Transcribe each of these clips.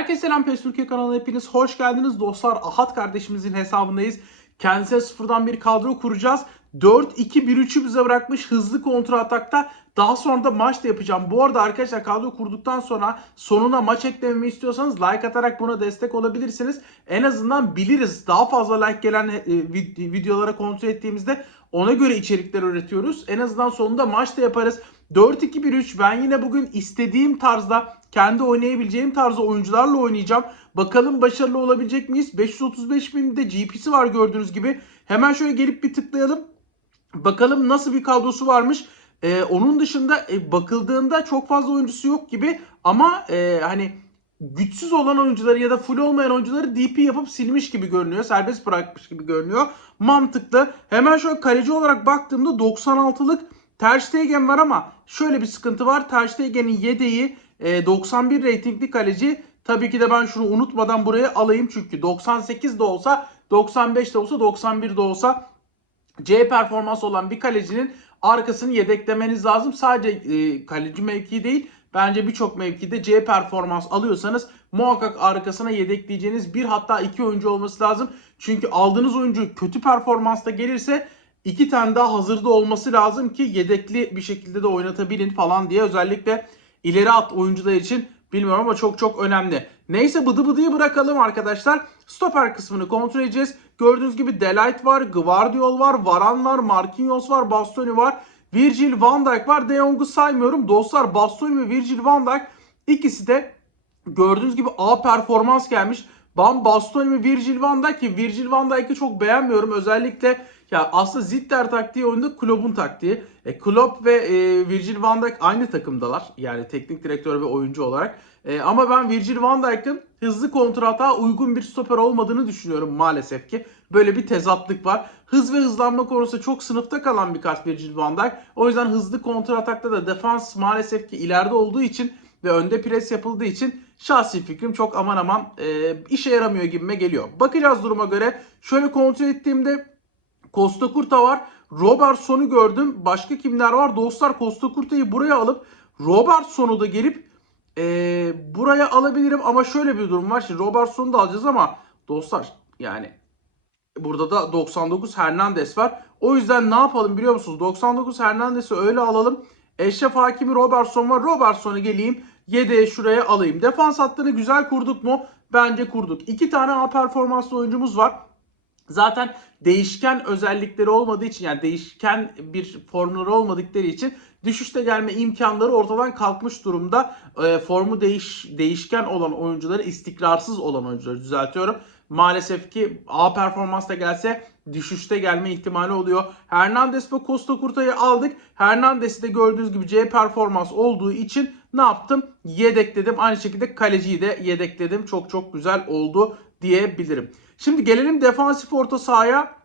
Herkese selam PES Türkiye kanalına hepiniz hoş geldiniz dostlar. Ahat kardeşimizin hesabındayız. Kendisine sıfırdan bir kadro kuracağız. 4-2-1-3'ü bize bırakmış hızlı kontra atakta. Daha sonra da maç da yapacağım. Bu arada arkadaşlar kadro kurduktan sonra sonuna maç eklememi istiyorsanız like atarak buna destek olabilirsiniz. En azından biliriz. Daha fazla like gelen e, vid- videolara kontrol ettiğimizde ona göre içerikler üretiyoruz. En azından sonunda maç da yaparız. 4-2-1-3 ben yine bugün istediğim tarzda kendi oynayabileceğim tarzda oyuncularla oynayacağım. Bakalım başarılı olabilecek miyiz? 535 binde GP'si var gördüğünüz gibi. Hemen şöyle gelip bir tıklayalım. Bakalım nasıl bir kadrosu varmış. Ee, onun dışında e, bakıldığında çok fazla oyuncusu yok gibi ama e, hani güçsüz olan oyuncuları ya da full olmayan oyuncuları DP yapıp silmiş gibi görünüyor. Serbest bırakmış gibi görünüyor. Mantıklı. Hemen şöyle kaleci olarak baktığımda 96'lık Ter Stegen var ama şöyle bir sıkıntı var. Ter Stegen'in yedeği e, 91 reytingli kaleci. Tabii ki de ben şunu unutmadan buraya alayım çünkü 98 de olsa 95 de olsa 91 de olsa C performans olan bir kalecinin arkasını yedeklemeniz lazım. Sadece e, kaleci mevkii değil bence birçok mevkide C performans alıyorsanız muhakkak arkasına yedekleyeceğiniz bir hatta iki oyuncu olması lazım. Çünkü aldığınız oyuncu kötü performansta gelirse iki tane daha hazırda olması lazım ki yedekli bir şekilde de oynatabilin falan diye özellikle ileri at oyuncular için bilmiyorum ama çok çok önemli. Neyse bıdı bıdıyı bırakalım arkadaşlar. Stoper kısmını kontrol edeceğiz. Gördüğünüz gibi Delight var, Gvardiol var, Varan var, Marquinhos var, Bastoni var. Virgil van Dijk var. De Jong'u saymıyorum. Dostlar Bastoni ve Virgil van Dijk ikisi de gördüğünüz gibi A performans gelmiş. Ben Bastoni ve Virgil van Dijk ki Virgil van Dijk'ı çok beğenmiyorum. Özellikle ya aslında Zitter taktiği oyunda Klopp'un taktiği. E, Klopp ve e, Virgil van Dijk aynı takımdalar. Yani teknik direktör ve oyuncu olarak. E, ama ben Virgil van Dijk'ın hızlı kontrata uygun bir stoper olmadığını düşünüyorum maalesef ki. Böyle bir tezatlık var. Hız ve hızlanma konusunda çok sınıfta kalan bir kart Virgil van Dijk. O yüzden hızlı kontratakta da defans maalesef ki ileride olduğu için ve önde pres yapıldığı için şahsi fikrim çok aman aman e, işe yaramıyor gibime geliyor. Bakacağız duruma göre. Şöyle kontrol ettiğimde Costa Curta var. Robertson'u gördüm. Başka kimler var? Dostlar Costa Curta'yı buraya alıp Robertson'u da gelip e, buraya alabilirim ama şöyle bir durum var. Şimdi Robertson'u da alacağız ama dostlar yani burada da 99 Hernandez var. O yüzden ne yapalım biliyor musunuz? 99 Hernandez'i öyle alalım. Eşref Hakimi Robertson var. Robertson'u geleyim. Yedeğe şuraya alayım. Defans hattını güzel kurduk mu? Bence kurduk. İki tane A performanslı oyuncumuz var. Zaten değişken özellikleri olmadığı için yani değişken bir formları olmadıkları için düşüşte gelme imkanları ortadan kalkmış durumda. E, formu değiş, değişken olan oyuncuları, istikrarsız olan oyuncuları düzeltiyorum. Maalesef ki A performansla gelse düşüşte gelme ihtimali oluyor. Hernandez ve Costa Curta'yı aldık. Hernandez'i de gördüğünüz gibi C performans olduğu için ne yaptım? Yedekledim. Aynı şekilde kaleciyi de yedekledim. Çok çok güzel oldu diyebilirim. Şimdi gelelim defansif orta sahaya.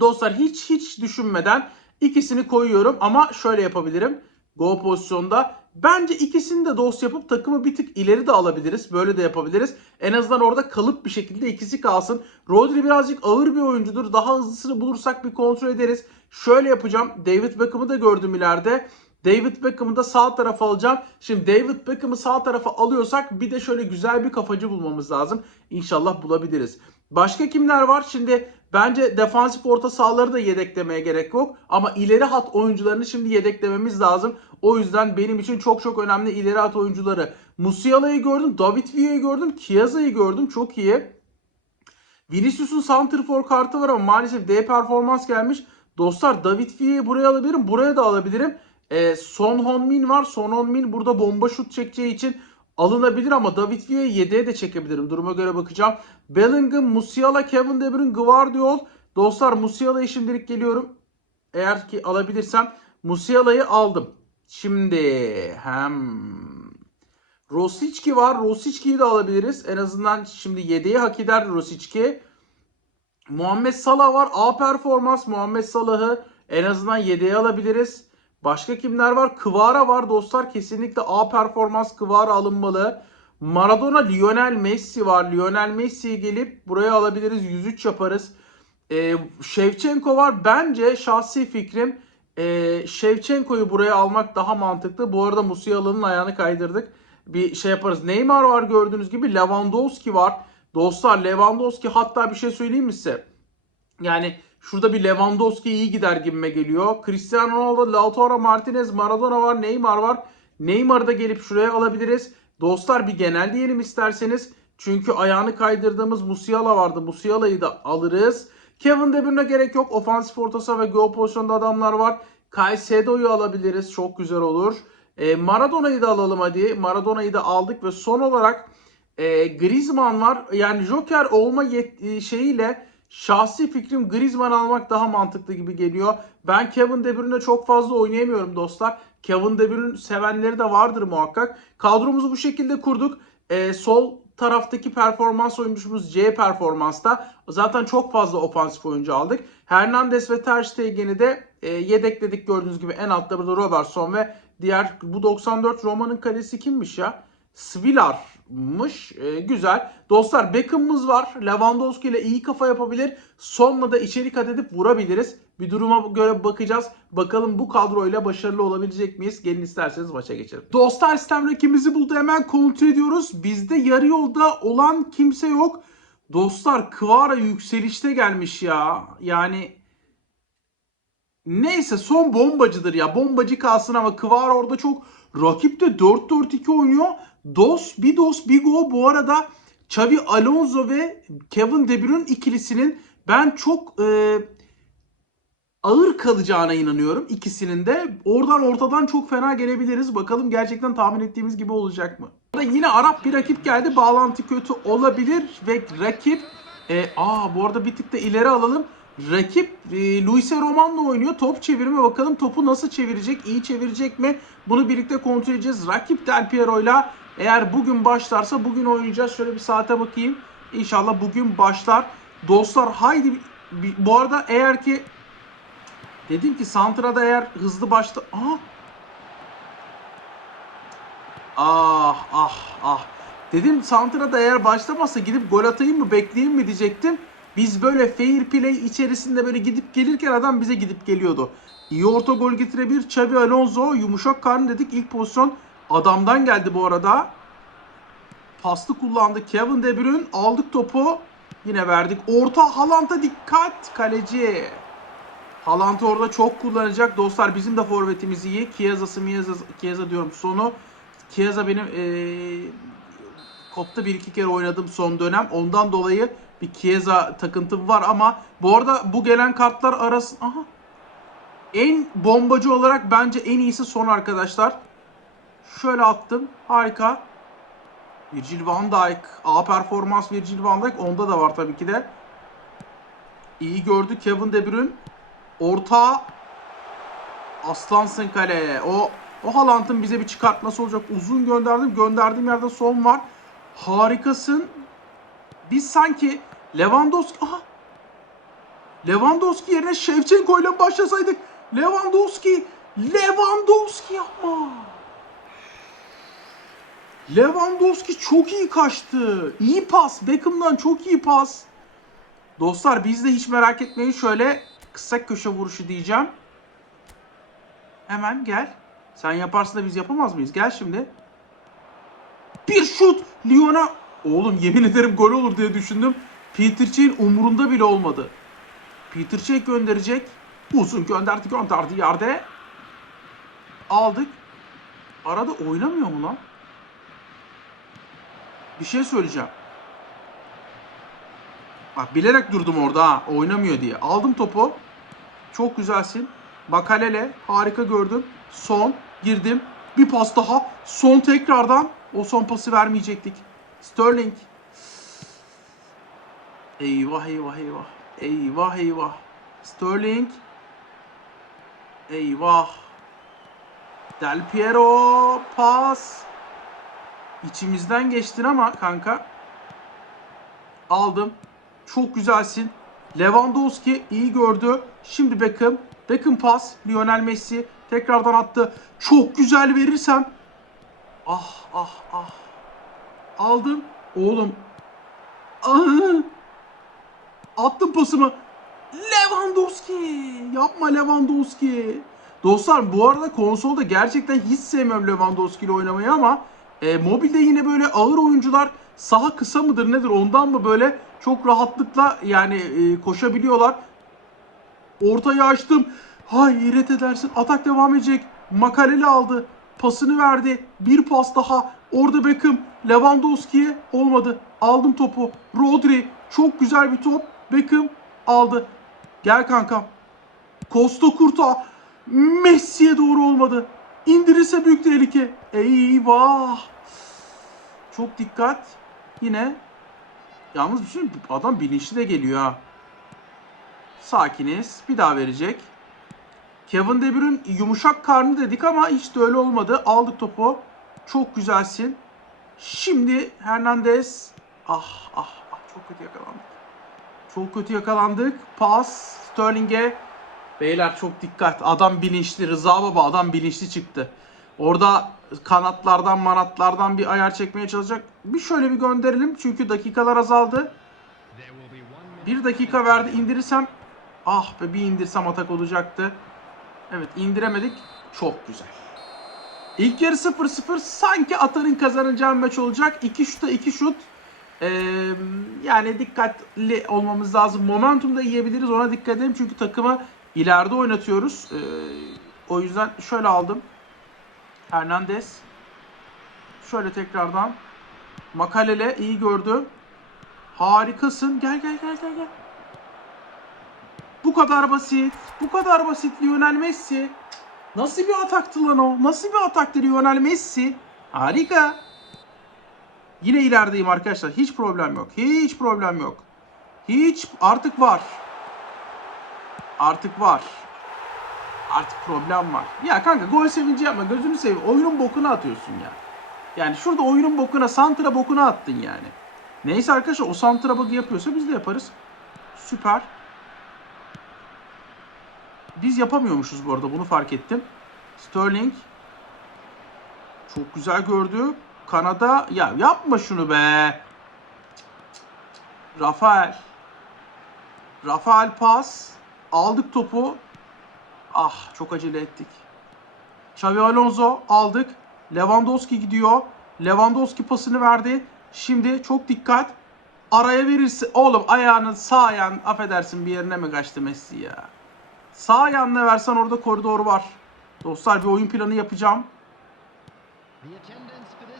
Dostlar hiç hiç düşünmeden ikisini koyuyorum ama şöyle yapabilirim. Go pozisyonda. Bence ikisini de dos yapıp takımı bir tık ileri de alabiliriz. Böyle de yapabiliriz. En azından orada kalıp bir şekilde ikisi kalsın. Rodri birazcık ağır bir oyuncudur. Daha hızlısını bulursak bir kontrol ederiz. Şöyle yapacağım. David Beckham'ı da gördüm ileride. David Beckham'ı da sağ tarafa alacağım. Şimdi David Beckham'ı sağ tarafa alıyorsak bir de şöyle güzel bir kafacı bulmamız lazım. İnşallah bulabiliriz. Başka kimler var? Şimdi bence defansif orta sahaları da yedeklemeye gerek yok. Ama ileri hat oyuncularını şimdi yedeklememiz lazım. O yüzden benim için çok çok önemli ileri hat oyuncuları. Musiala'yı gördüm, David Villa'yı gördüm, Chiesa'yı gördüm. Çok iyi. Vinicius'un Santrfor kartı var ama maalesef D performans gelmiş. Dostlar David Villa'yı buraya alabilirim. Buraya da alabilirim. Ee, Son Heung-min var. Son Heung-min burada bomba şut çekeceği için alınabilir ama David Villa'yı 7'ye de çekebilirim. Duruma göre bakacağım. Bellingham, Musiala, Kevin De Bruyne, Gvardiol. Dostlar Musiala'yı şimdilik geliyorum. Eğer ki alabilirsem Musiala'yı aldım. Şimdi hem Rosicki var. Rosicki'yi de alabiliriz. En azından şimdi 7'ye hak eder Rosicki. Muhammed Salah var. A performans Muhammed Salah'ı en azından 7'ye alabiliriz. Başka kimler var? Kıvara var dostlar. Kesinlikle A performans Kıvara alınmalı. Maradona, Lionel Messi var. Lionel Messi'yi gelip buraya alabiliriz. 103 yaparız. Ee, Shevchenko var. Bence şahsi fikrim e, Shevchenko'yu buraya almak daha mantıklı. Bu arada Musiala'nın ayağını kaydırdık. bir şey yaparız. Neymar var gördüğünüz gibi. Lewandowski var. Dostlar Lewandowski hatta bir şey söyleyeyim mi size? Yani şurada bir Lewandowski iyi gider gibime geliyor. Cristiano Ronaldo, Lautaro Martinez, Maradona var, Neymar var. Neymar'ı da gelip şuraya alabiliriz. Dostlar bir genel diyelim isterseniz. Çünkü ayağını kaydırdığımız Musiala vardı. Musiala'yı da alırız. Kevin De Bruyne gerek yok. Ofansif ortası ve gol pozisyonda adamlar var. Caicedo'yu alabiliriz. Çok güzel olur. E, Maradona'yı da alalım hadi. Maradona'yı da aldık ve son olarak e, Griezmann var. Yani Joker olma yet- e, şeyiyle şahsi fikrim Griezmann almak daha mantıklı gibi geliyor. Ben Kevin De Bruyne çok fazla oynayamıyorum dostlar. Kevin De Bruyne sevenleri de vardır muhakkak. Kadromuzu bu şekilde kurduk. E, sol taraftaki performans oyuncumuz C performansta. Zaten çok fazla ofansif oyuncu aldık. Hernandez ve Ter Stegen'i de e, yedekledik gördüğünüz gibi. En altta burada Robertson ve diğer bu 94 Roma'nın kalesi kimmiş ya? Svilar'mış. E, güzel. Dostlar Beckham'ımız var. Lewandowski ile iyi kafa yapabilir. Sonla da içeri kat edip vurabiliriz. Bir duruma göre bakacağız. Bakalım bu kadroyla başarılı olabilecek miyiz? Gelin isterseniz maça geçelim. Dostlar sistem rakibimizi buldu. Hemen kontrol ediyoruz. Bizde yarı yolda olan kimse yok. Dostlar Kvara yükselişte gelmiş ya. Yani neyse son bombacıdır ya. Bombacı kalsın ama Kvara orada çok rakip de 4-4-2 oynuyor. Dos, bir dos, bir go. Bu arada Xavi Alonso ve Kevin De Bruyne ikilisinin ben çok e, ağır kalacağına inanıyorum ikisinin de. Oradan ortadan çok fena gelebiliriz. Bakalım gerçekten tahmin ettiğimiz gibi olacak mı? Burada yine Arap bir rakip geldi. Bağlantı kötü olabilir ve rakip e, aa bu arada bir tık da ileri alalım. Rakip e, Luis Roman'la oynuyor. Top çevirme bakalım topu nasıl çevirecek? iyi çevirecek mi? Bunu birlikte kontrol edeceğiz. Rakip Del Piero'yla eğer bugün başlarsa bugün oynayacağız. Şöyle bir saate bakayım. İnşallah bugün başlar. Dostlar haydi bu arada eğer ki dedim ki Santra'da eğer hızlı başta Aa! Ah ah ah. Dedim Santra'da eğer başlamazsa gidip gol atayım mı bekleyeyim mi diyecektim. Biz böyle fair play içerisinde böyle gidip gelirken adam bize gidip geliyordu. İyi orta gol getirebilir. Xavi Alonso yumuşak karnı dedik. İlk pozisyon adamdan geldi bu arada. Paslı kullandı. Kevin De Bruyne aldık topu. Yine verdik. Orta Haaland'a dikkat kaleci. Haaland orada çok kullanacak. Dostlar bizim de forvetimiz iyi. Chiesa'sı Mieza, Chiesa diyorum sonu. Chiesa benim eee kopta bir iki kere oynadım son dönem. Ondan dolayı bir Chiesa takıntım var ama bu arada bu gelen kartlar arasında aha en bombacı olarak bence en iyisi son arkadaşlar. Şöyle attım. Harika. Virgil van Dijk. A performans Virgil van Dijk. Onda da var tabii ki de. İyi gördü Kevin De Bruyne. Orta. Aslansın kale. O o Haaland'ın bize bir çıkartması olacak. Uzun gönderdim. Gönderdiğim yerde son var. Harikasın. Biz sanki Lewandowski... Aha! Lewandowski yerine Shevchenko ile başlasaydık. Lewandowski! Lewandowski yapma! Lewandowski çok iyi kaçtı. İyi pas. Beckham'dan çok iyi pas. Dostlar biz de hiç merak etmeyin. Şöyle kısa köşe vuruşu diyeceğim. Hemen gel. Sen yaparsın da biz yapamaz mıyız? Gel şimdi. Bir şut. Lyon'a. Oğlum yemin ederim gol olur diye düşündüm. Peter Cech'in umurunda bile olmadı. Peter Cech gönderecek. Uzun gönderdi gönderdi yerde. Aldık. Arada oynamıyor mu lan? Bir şey söyleyeceğim. Bak bilerek durdum orada ha. Oynamıyor diye. Aldım topu. Çok güzelsin. Bakalele. Harika gördüm. Son. Girdim. Bir pas daha. Son tekrardan. O son pası vermeyecektik. Sterling. Eyvah eyvah eyvah. Eyvah eyvah. Sterling. Eyvah. Del Piero pas. İçimizden geçtin ama kanka. Aldım. Çok güzelsin. Lewandowski iyi gördü. Şimdi Beckham. Beckham pas. Lionel Messi tekrardan attı. Çok güzel verirsem. Ah ah ah. Aldım. Oğlum. Ah. Attım pasımı. Lewandowski. Yapma Lewandowski. Dostlar bu arada konsolda gerçekten hiç sevmiyorum Lewandowski ile oynamayı ama E, mobilde yine böyle ağır oyuncular saha kısa mıdır nedir ondan mı böyle çok rahatlıkla yani e, koşabiliyorlar. Ortayı açtım. Hayret edersin. Atak devam edecek. Makaleli aldı. Pasını verdi. Bir pas daha. Orada Beckham. Lewandowski'ye olmadı. Aldım topu. Rodri. Çok güzel bir top. Beckham aldı. Gel kankam. Costa Kurta. Messi'ye doğru olmadı. İndirirse büyük tehlike. Eyvah. Çok dikkat. Yine. Yalnız bir şey adam bilinçli de geliyor ha. Sakiniz. Bir daha verecek. Kevin De Bruyne yumuşak karnı dedik ama hiç de öyle olmadı. Aldık topu. Çok güzelsin. Şimdi Hernandez. Ah ah ah çok kötü yakalandık. Çok kötü yakalandık. Pas Sterling'e. Beyler çok dikkat. Adam bilinçli. Rıza Baba adam bilinçli çıktı. Orada kanatlardan manatlardan bir ayar çekmeye çalışacak. Bir şöyle bir gönderelim. Çünkü dakikalar azaldı. Bir dakika verdi. indirirsem ah be bir indirsem atak olacaktı. Evet indiremedik. Çok güzel. İlk yarı 0-0 sanki Atan'ın kazanacağı maç olacak. 2 şuta 2 şut. Ee, yani dikkatli olmamız lazım. Momentum da yiyebiliriz ona dikkat edelim. Çünkü takımı ileride oynatıyoruz. Ee, o yüzden şöyle aldım. Hernandez. Şöyle tekrardan. Makalele iyi gördü. Harikasın. Gel gel gel gel gel. Bu kadar basit. Bu kadar basit Lionel Messi. Nasıl bir ataktı lan o? Nasıl bir ataktı Lionel Messi? Harika. Yine ilerideyim arkadaşlar. Hiç problem yok. Hiç problem yok. Hiç artık var. Artık var. Artık problem var. Ya kanka gol sevinci yapma. Gözünü seveyim. Oyunun bokunu atıyorsun ya. Yani şurada oyunun bokuna, santra bokuna attın yani. Neyse arkadaşlar o santra boku yapıyorsa biz de yaparız. Süper. Biz yapamıyormuşuz bu arada bunu fark ettim. Sterling çok güzel gördü. Kanada ya yapma şunu be. Rafael. Rafael pas. Aldık topu. Ah çok acele ettik. Xavi Alonso aldık. Lewandowski gidiyor. Lewandowski pasını verdi. Şimdi çok dikkat. Araya verirse oğlum ayağını sağ ayağın affedersin bir yerine mi kaçtı Messi ya. Sağ ayağına versen orada koridor var. Dostlar bir oyun planı yapacağım.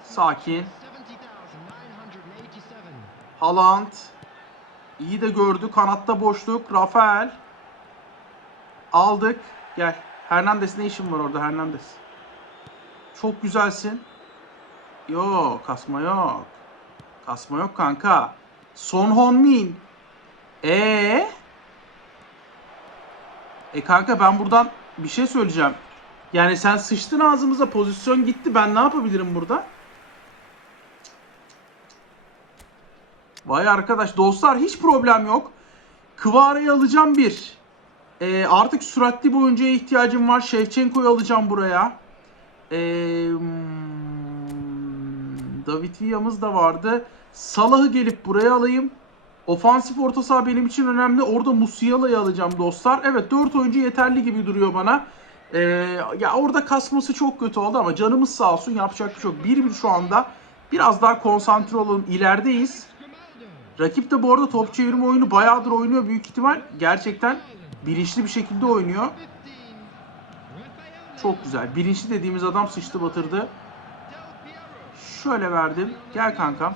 Sakin. Haaland. İyi de gördü. Kanatta boşluk. Rafael. Aldık. Gel. Hernandez ne işin var orada Hernandez? Çok güzelsin. Yok kasma yok. Kasma yok kanka. Son Honmin. Ee? E kanka ben buradan bir şey söyleyeceğim. Yani sen sıçtın ağzımıza pozisyon gitti. Ben ne yapabilirim burada? Vay arkadaş dostlar hiç problem yok. Kıvara'yı alacağım bir. Ee, artık süratli bir oyuncuya ihtiyacım var. Şevçenko'yu alacağım buraya. Hmm, David Villa'mız da vardı. Salah'ı gelip buraya alayım. Ofansif orta saha benim için önemli. Orada Musiala'yı alacağım dostlar. Evet 4 oyuncu yeterli gibi duruyor bana. Ee, ya orada kasması çok kötü oldu ama canımız sağ olsun yapacak bir şey yok. 1-1 şu anda. Biraz daha konsantre olalım. İlerideyiz. Rakip de bu arada top çevirme oyunu bayağıdır oynuyor büyük ihtimal. Gerçekten bilinçli bir şekilde oynuyor. Çok güzel. Bilinçli dediğimiz adam sıçtı batırdı. Şöyle verdim. Gel kankam.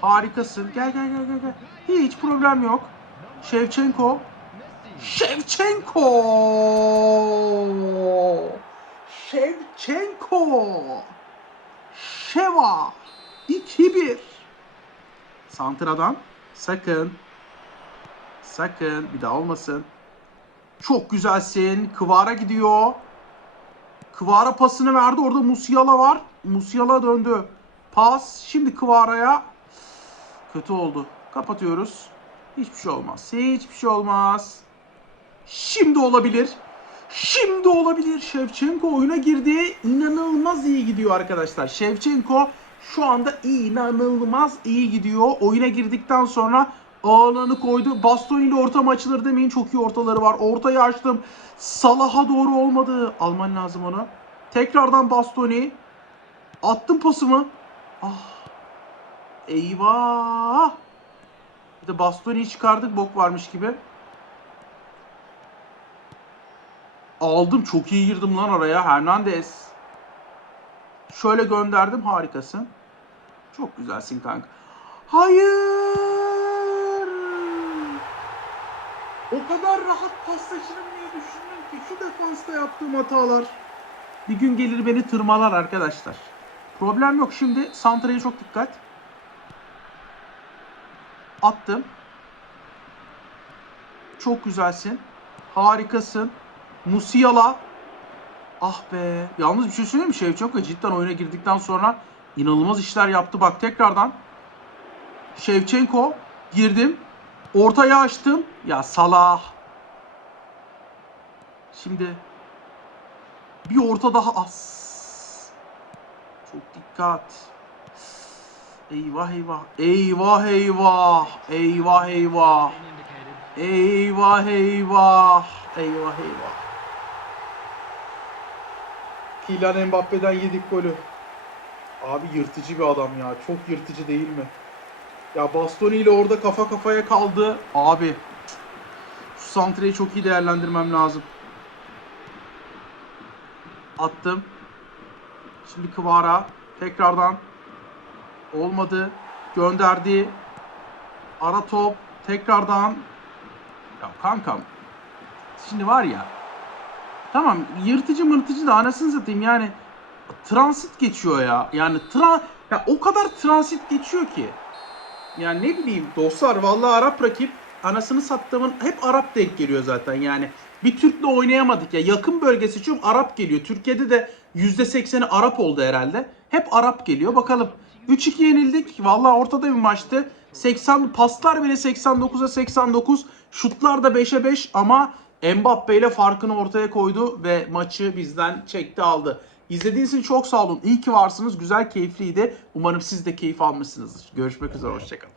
Harikasın. Gel gel gel gel. gel. Hiç problem yok. Şevçenko. Şevçenko. Şevçenko. Şeva. 2-1. Santra'dan. Sakın. Sakın. Bir daha olmasın. Çok güzelsin. Kıvara gidiyor. Kıvara pasını verdi. Orada Musiala var. Musiala döndü. Pas. Şimdi Kıvara'ya. Kötü oldu. Kapatıyoruz. Hiçbir şey olmaz. Hiçbir şey olmaz. Şimdi olabilir. Şimdi olabilir. Şevçenko oyuna girdi. İnanılmaz iyi gidiyor arkadaşlar. Şevçenko şu anda inanılmaz iyi gidiyor. Oyuna girdikten sonra ağırlığını koydu. Bastoni ile orta açılır demeyin. Çok iyi ortaları var. Ortayı açtım. Salah'a doğru olmadı. Alman lazım onu. Tekrardan Bastoni. Attım pasımı. Ah. Eyvah. Bir de Bastoni'yi çıkardık bok varmış gibi. Aldım çok iyi girdim lan oraya Hernandez. Şöyle gönderdim harikasın. Çok güzelsin kanka. Hayır. O kadar rahat pas taşırım diye düşündüm ki şu defansta yaptığım hatalar. Bir gün gelir beni tırmalar arkadaşlar. Problem yok. Şimdi Santra'ya çok dikkat. Attım. Çok güzelsin. Harikasın. Musiala. Ah be. Yalnız bir şey söyleyeyim mi? Şevçenko cidden oyuna girdikten sonra inanılmaz işler yaptı. Bak tekrardan. Şevçenko girdim. Ortaya açtım. Ya Salah. Şimdi bir orta daha az. Çok dikkat. Eyvah eyvah. Eyvah eyvah. Eyvah eyvah. Eyvah eyvah. Eyvah eyvah. Kylian Mbappe'den yedik golü. Abi yırtıcı bir adam ya. Çok yırtıcı değil mi? Ya Bastoni ile orada kafa kafaya kaldı. Abi şu santreyi çok iyi değerlendirmem lazım. Attım. Şimdi Kıvara tekrardan olmadı. Gönderdi. Ara top tekrardan ya kankam şimdi var ya tamam yırtıcı mırtıcı da anasını satayım yani transit geçiyor ya. Yani tra ya o kadar transit geçiyor ki. Yani ne bileyim dostlar vallahi Arap rakip anasını sattığımın hep Arap denk geliyor zaten yani. Bir Türk'le oynayamadık ya. Yakın bölgesi çünkü Arap geliyor. Türkiye'de de %80'i Arap oldu herhalde. Hep Arap geliyor. Bakalım 3-2 yenildik. Vallahi ortada bir maçtı. 80 paslar bile 89'a 89. Şutlar da 5'e 5 ama Mbappe ile farkını ortaya koydu ve maçı bizden çekti aldı. İzlediğiniz için çok sağ olun. İyi ki varsınız. Güzel, keyifliydi. Umarım siz de keyif almışsınızdır. Görüşmek üzere. Hoşçakalın.